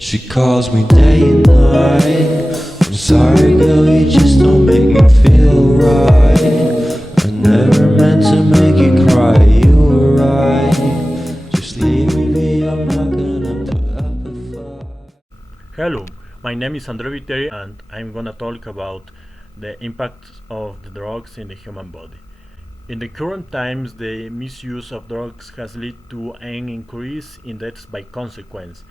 She calls me day and night. I'm sorry girl, you just don't make me feel right. I never meant to make you cry, you were right. Just leave me be, I'm not gonna put up a fight. Hello, my name is Salvattore Viteri and I'm gonna talk about the impact of the drugs in the human body. In the current times, the misuse of drugs has led to an increase in deaths by consequence.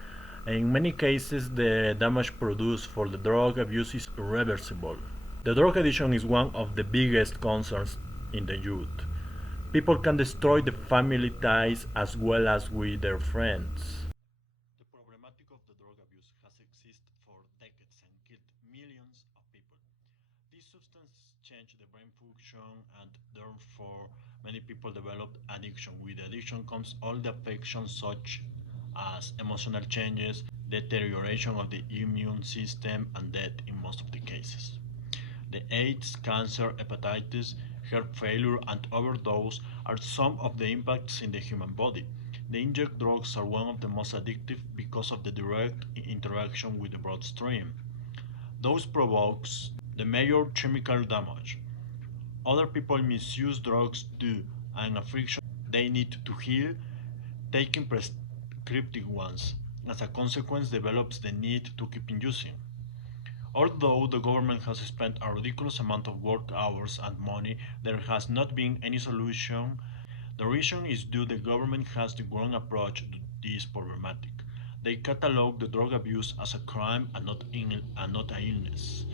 In many cases, the damage produced for the drug abuse is irreversible. The drug addiction is one of the biggest concerns in the youth. People can destroy the family ties as well as with their friends. The problematic of the drug abuse has existed for decades and killed millions of people. These substances change the brain function and therefore many people develop addiction. With addiction comes all the affections such as emotional changes, deterioration of the immune system and death in most of the cases. The AIDS, cancer, hepatitis, heart failure and overdose are some of the impacts in the human body. The inject drugs are one of the most addictive because of the direct interaction with the bloodstream. Those provokes the major chemical damage. Other people misuse drugs due an affliction they need to heal, taking prescriptive ones. As a consequence, develops the need to keep using. Although the government has spent a ridiculous amount of work hours and money, there has not been any solution. The reason is due the government has the wrong approach to this problematic. They catalog the drug abuse as a crime and not an illness.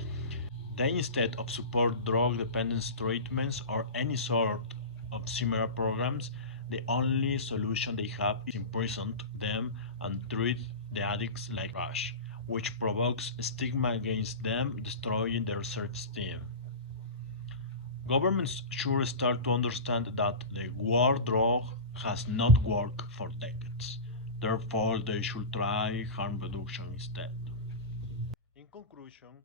They instead of support drug dependence treatments or any sort of similar programs, the only solution they have is imprison them and treat the addicts like trash, which provokes stigma against them, destroying their self-esteem. Governments should start to understand that the war drug has not worked for decades. Therefore, they should try harm reduction instead. In conclusion,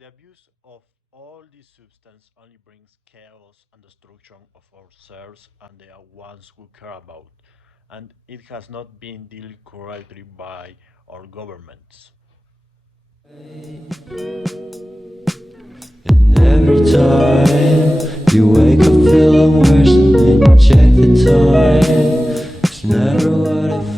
the abuse of all these substances only brings chaos and destruction of ourselves and the ones we care about, and it has not been dealt correctly by our governments. And every time you wake up feeling worse and then you check the time, it's never what I